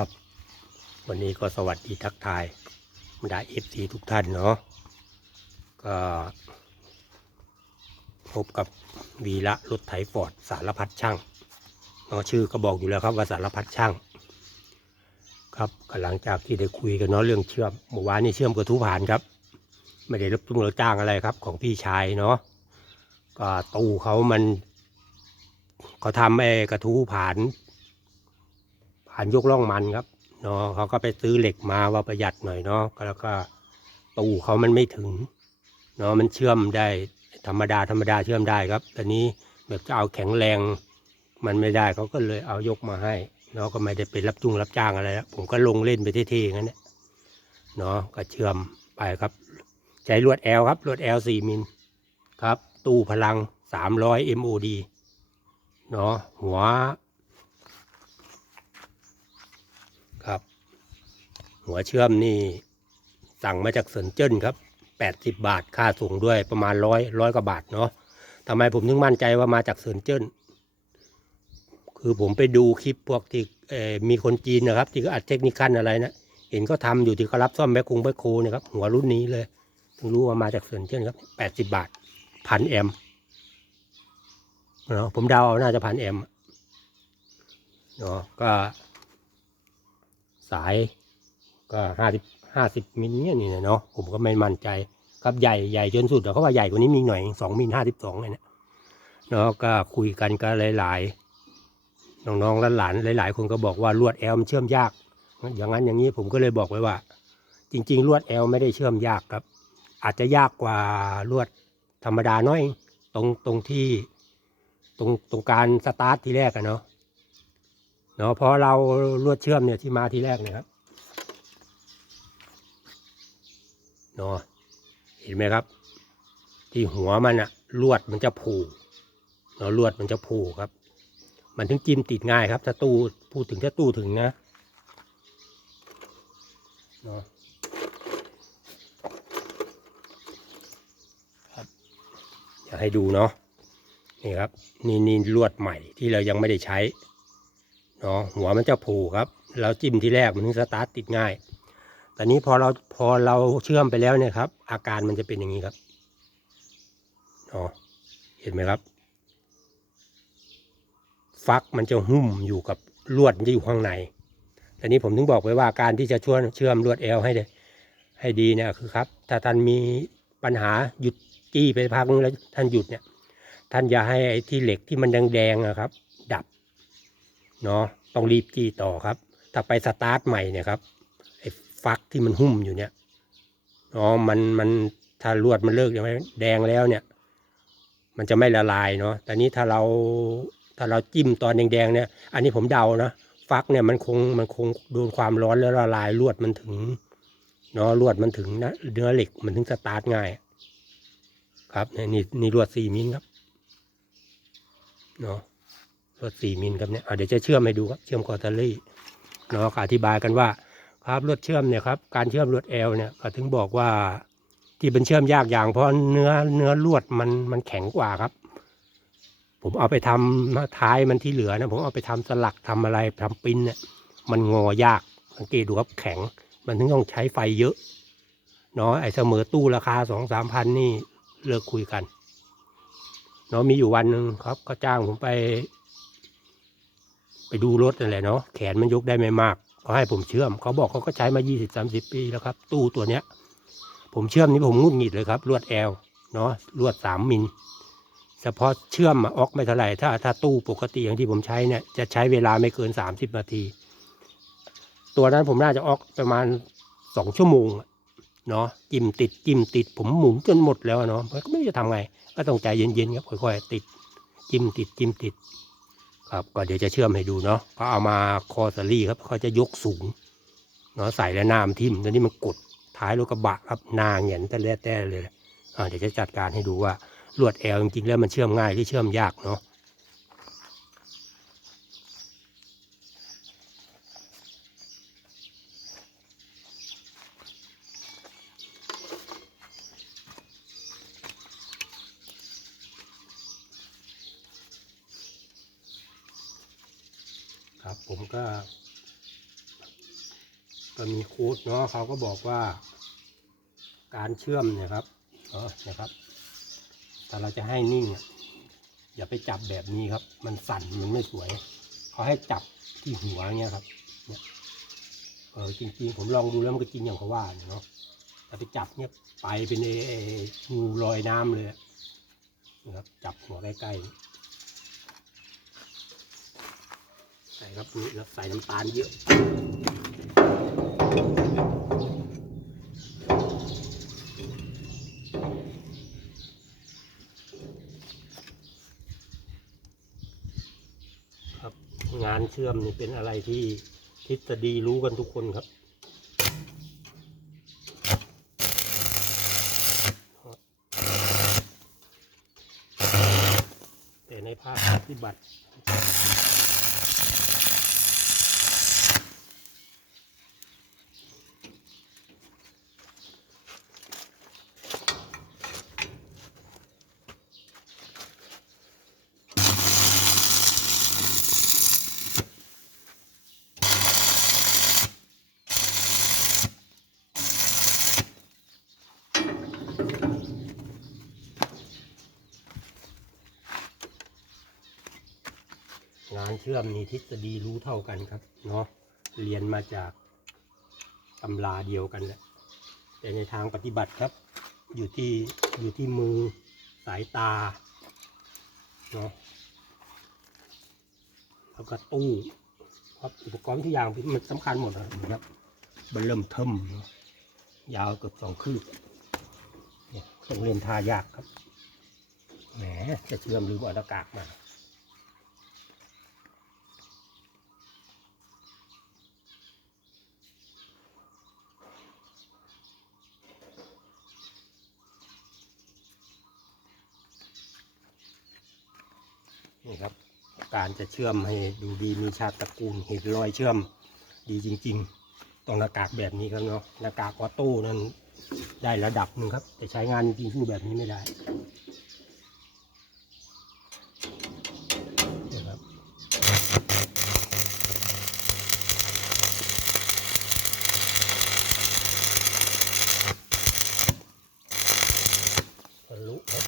ครับ วันนี้ก็สวัสดีทักทายบรรดาเอฟซีทุกท่านเนาะก็พบกับวีระรถไถฟอร์ดสารพัดช่างเนาะชื่อก็บอกอยู่แล้วครับว่าสารพัดช่าง ครับก็หลังจากที่ได้คุยกันเนาะเรื่องเชื่อมเมื่อวานนี้เชื่อมกระทู้ผ่านครับ ไม่ได้รับจ้างรับจ้างอะไรครับ ของพี่ชายเนาะก็ตู้เขามันเขาทำไอ้กระทู้ผ่าน ผ่านยกล่องมันครับเนาะเขาก็ไปซื้อเหล็กมาว่าประหยัดหน่อยเนาะแล้วก็ตู้เขามันไม่ถึงเนาะมันเชื่อมได้ธรรมดาธรรมดาเชื่อมได้ครับแต่นี้แบบจะเอาแข็งแรงมันไม่ได้เขาก็เลยเอายกมาให้เนาะก็ไม่ได้เป็นรับจุงรับจ้างอะไรแล้วผมก็ลงเล่นไปเท่ๆงั้นแหละเนาะก็เชื่อมไปครับ ใช้ลวดแอลครับลวดแอลสี่มิลครับ ตู้พลังสามร้อย MOD เนาะหัว ครับ หัวเชื่อมนี่สั่งมาจากเซินเจิ้นครับแปดสิบบาทค่าส่งด้วยประมาณร้อยร้อยกว่าบาทเนาะทำไมผมถึงมั่นใจว่ามาจากเซินเจิ้นคือผมไปดูคลิปพวกที่มีคนจีนนะครับ ที่เขาอัดเทคนิคขั้นอะไรนะเห็นเขาทำอยู่ที่เขารับซ่อมแบคคงแบคโคเนะครับหัวรุ่นนี้เลยถึงรู้ว่ามาจากเซินเจิ้นครับแปดสิบบาทพันแอมเนาะผมเดาเอาน่าจะพันแอมเนาะก็สาย ก็ห้าสิบห้าสิบมิลเนี่ยนี่เนาะผมก็ไม่มั่นใจครับใหญ่ใหญ่จนสุดเขาว่าใหญ่กว่านี้มีหน่อยสองมิลห้าสิบสองเลยเนะเนาะก็คุยกันก็หลายๆน้องๆและหลานหลาย ๆ คนก็บอกว่าลวดแอลมันเชื่อมยาก อย่างนั้นอย่างนี้ผมก็เลยบอกไว้ว่า จริง ๆ ลวดแอลไม่ได้เชื่อมยากครับ อาจจะยากกว่าลวดธรรมดาน้อย ตรงตรงที่ตรงตรงการสตาร์ททีแรกอะเนาะเนาะพราะเราลวดเชื่อมเนี่ยที่มาที่แรกเนี่ยครับ เนาะเห็นไหมครับ ที่หัวมันอะลวดมันจะผูกเนาะลวดมันจะผูกครับ มันถึงจิ้มติดง่ายครับถ้าตู้พูดถึงถ้าตู้ถึงนะเนาะครับอยากให้ดูเนาะนี่ครับนี่นี่ลวดใหม่ที่เรายังไม่ได้ใช้เนาะหัวมันจะผูกครับ เราจิ้มที่แรกมันถึงสตาร์ทติดง่าย ต่นี้พอเราพอเราเชื่อมไปแล้วเนี่ยครับ อาการมันจะเป็นอย่างนี้ครับเนาะเห็นไหมครับ ฟักมันจะหุ้มอยู่กับลวดที่อยู่ข้างในต่นี้ผมถึงบอกไว้ว่าการที่จะช่วยเชื่อมลวดเอลให้ได้ให้ดีเนี่ยคือครับ ถ้าท่านมีปัญหาหยุดจี้ไปพักนึงแล้วท่านหยุดเนี่ย ท่านอย่าให้ไอ้ที่เหล็กที่มันแดงๆนะครับ ดับเนาะต้องรีบจี้ต่อครับ ถ้าไปสตาร์ทใหม่เนี่ยครับ ฟักที่มันหุ้มอยู่เนี่ยเนาะมันมันถ้าลวดมันเลิกยังไม่แดงแล้วเนี่ย มันจะไม่ละลายเนาะแต่นี้ถ้าเราถ้าเราจิ้มตอนแดงๆเนี่ย อันนี้ผมเดานะฟักเนี่ยมันคงมันคงโดนความร้อนแล้วละลายลวดมันถึงเนาะลวดมันถึงนะเนื้อเหล็กมันถึงสตาร์ทง่าย ครับเนี่ยนี่นี่ลวดสี่มิลครับเนาะรถสี่มิลครับเนี่ยเดี๋ยวจะเชื่อมให้ดูครับเชื่อมคอร์ตารี่เนาะอธิบายกันว่า ครับรถเชื่อมเนี่ยครับการเชื่อมรถแอลเนี่ยก็ถึงบอกว่าที่เป็นเชื่อมยากอย่างเพราะเนื้อเนื้อลวดมันมันแข็งกว่าครับ ผมเอาไปทำท้ายมันที่เหลือนะผมเอาไปทำสลักทำอะไรทำปิ้นเนี่ยมันงอยากสังเกตดูครับแข็ง มันถึงต้องใช้ไฟเยอะเนาะไอ้เสมอตู้ราคาสองสามพันนี่เลิกคุยกันเนาะมีอยู่วันหนึ่งครับก็จ้างผมไป ไปดูรถนั่นแหละเนาะแขนมันยกได้ไม่มาก เขาให้ผมเชื่อมเขาบอกเขาก็ใช้มา 20 30 ปีแล้วครับ ตู้ตัวเนี้ย ผมเชื่อมนี่ผมงุดหงิดเลยครับลวดแอลเนาะลวดสามมิลเฉพาะเชื่อมออกไม่เท่าไหร่ถ้าถ้าตู้ปกติอย่างที่ผมใช้เนี่ยจะใช้เวลาไม่เกิน 30 นาที ตัวนั้นผมน่าจะออกประมาณสองชั่วโมงเนาะจิ้มติดจิ้มติด ผมหมุนจนหมดแล้วเนาะก็ไม่รู้จะทำไง ก็ต้องใจเย็นๆครับค่อยๆติดจิ้มติดจิ้มติด ครับก็เดี๋ยวจะเชื่อมให้ดูเนาะก็เอามาคอสลี่ครับเขาจะยกสูงเนาะใส่แล้วน้ำทิ่มตอนนี้มันกดท้ายรถกระบะครับนาเหงียนแต่แรแต่เลยอ่าเดี๋ยวจะจัดการให้ดูว่าลวดแอลจริงๆแล้วมันเชื่อมง่ายที่เชื่อมยากเนาะ ผมก็ ก็มีโค้ดเนาะเขาก็บอกว่า การเชื่อมเนี่ยครับเออนะครับถ้าเราจะให้นิ่งอย่าไปจับแบบนี้ครับ มันสั่นมันไม่สวย เขาให้จับที่หัวเงี้ยครับเนี่ยเออจริงๆ ผมลองดูแล้วมันก็จริงอย่างเขาว่าเนาะถ้าไปจับเนี่ยไปเป็นงูลอยน้ำเลยนะครับ จับหัวใกล้ๆนี่ ใส่ครับนี่แล้วใส่น้ำตาลเยอะครับงานเชื่อมนี่เป็นอะไรที่ทฤษฎีรู้กันทุกคนครับแต่ในภาคปฏิบัติ ชื่อมนี่ทฤษฎีรู้เท่ากันครับเนาะเรียนมาจากตำราเดียวกันแหละแต่ในทางปฏิบัติครับ อยู่ที่อยู่ที่มือสายตาเนาะแล้วก็ตู้ครับอุปกรณ์ทุกอย่างมันสำคัญหมดนะครับมันเริ่มเทิมเนอะยาวเกือบสองคืบเนี่ยเครื่องเล่นทายากครับแหมจะเชื่อมหรือว่าอากาศมา นี่ครับ การจะเชื่อมให้ดูดีมีชาติตระกูลเห็นรอยเชื่อมดีจริง ๆต้องหน้ากากแบบนี้ครับเนาะหน้ากากออโต้นั้นได้ระดับหนึ่งครับ แต่ใช้งานจริงๆสู้แบบนี้ไม่ได้ทะลุครับ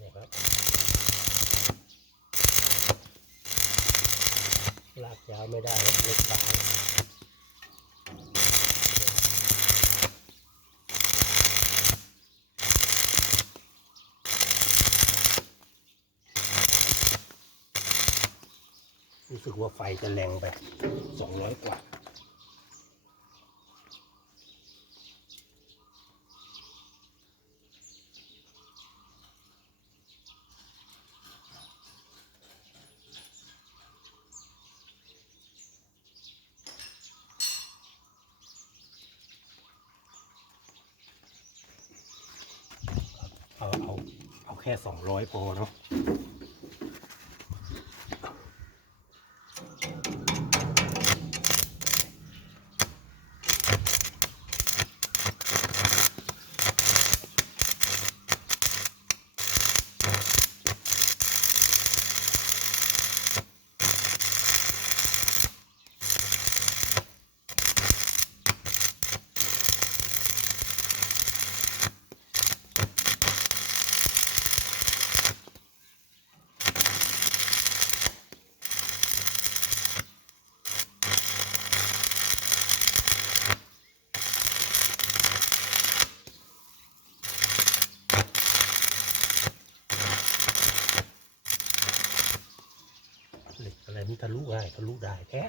นี่ครับลากยาวไม่ได้ครับเล็กบางรู้สึกว่า ไฟจะแรงไปสองร้อยกว่า เอา เอา เอาแค่สองร้อยพอเนาะเหล็กอะไรมันทะลุได้ ทะลุได้แท้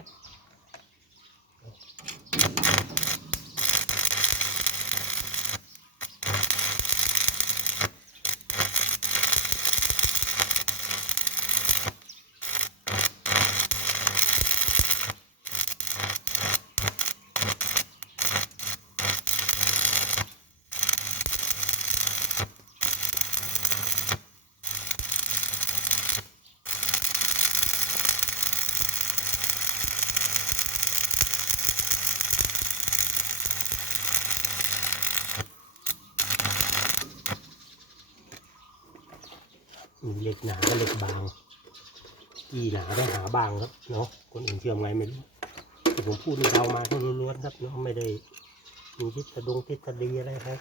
มีเหล็กหนากับเหล็กบาง จีหนาได้หา บางครับเนาะคนอื่นเชื่อมไงไม่รู้แต่ผมพูดนี่เรามาให้ล้วนๆครับเนาะไม่ได้มีทฤษฎงทฤษฎีอะไรครับ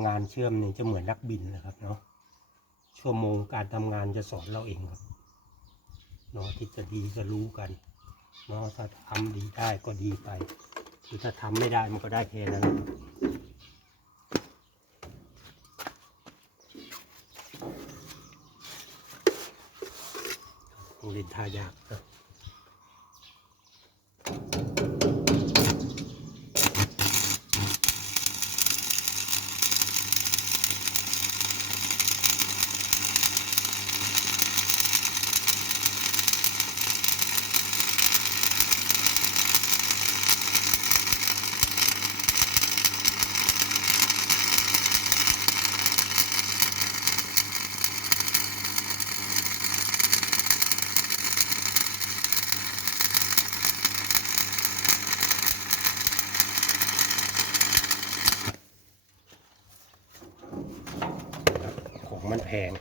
ำงานเชื่อมนี่จะเหมือนนักบินนะครับเนาะชั่วโมงการทำงานจะสอนเราเองครับเนาะทฤษฎีก็รู้กันเนาะถ้าทำดีได้ก็ดีไปหรือถ้าทำไม่ได้มันก็ได้แค่นั้นครับต้องเล่นทายากนะ ของมันแพง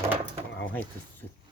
เราต้องเอา ให้สุดๆ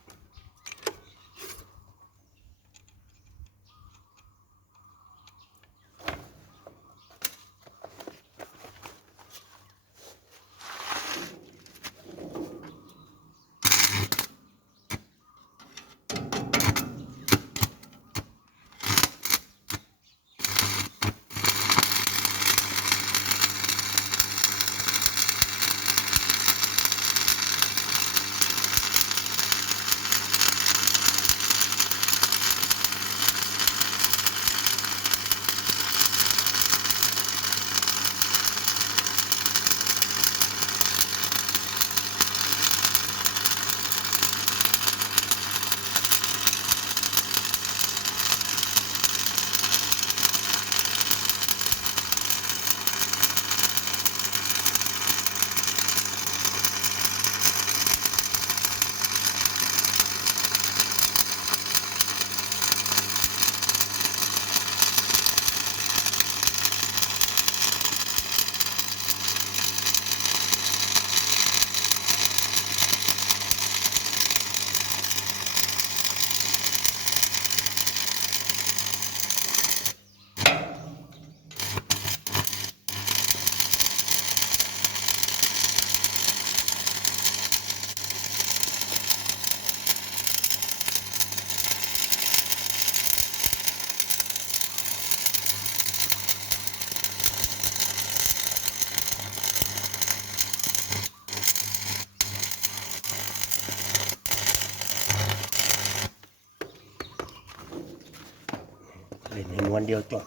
เดียวจบ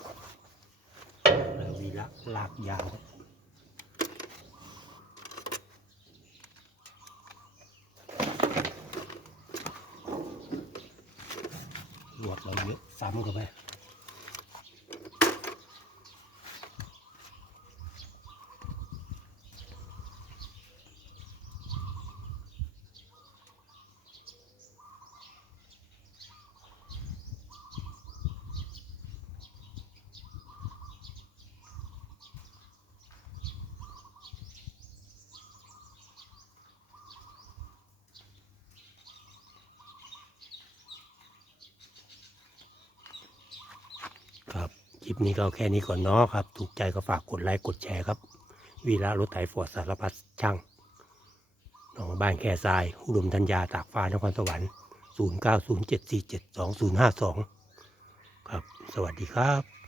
แล้ววีละลากยาวลวดเราเยอะซ้ำเข้าไป ลิปนี้ก็แค่นี้ก่อนเนาะครับ ถูกใจก็ฝากกดไลค์กดแชร์ครับ วีระรถไถฟอร์ดสารพัดช่างหนองบ้านแค่ทรายอุดมธัญญาตากฟ้านครสวรรค์ 0907472052 ครับ สวัสดีครับ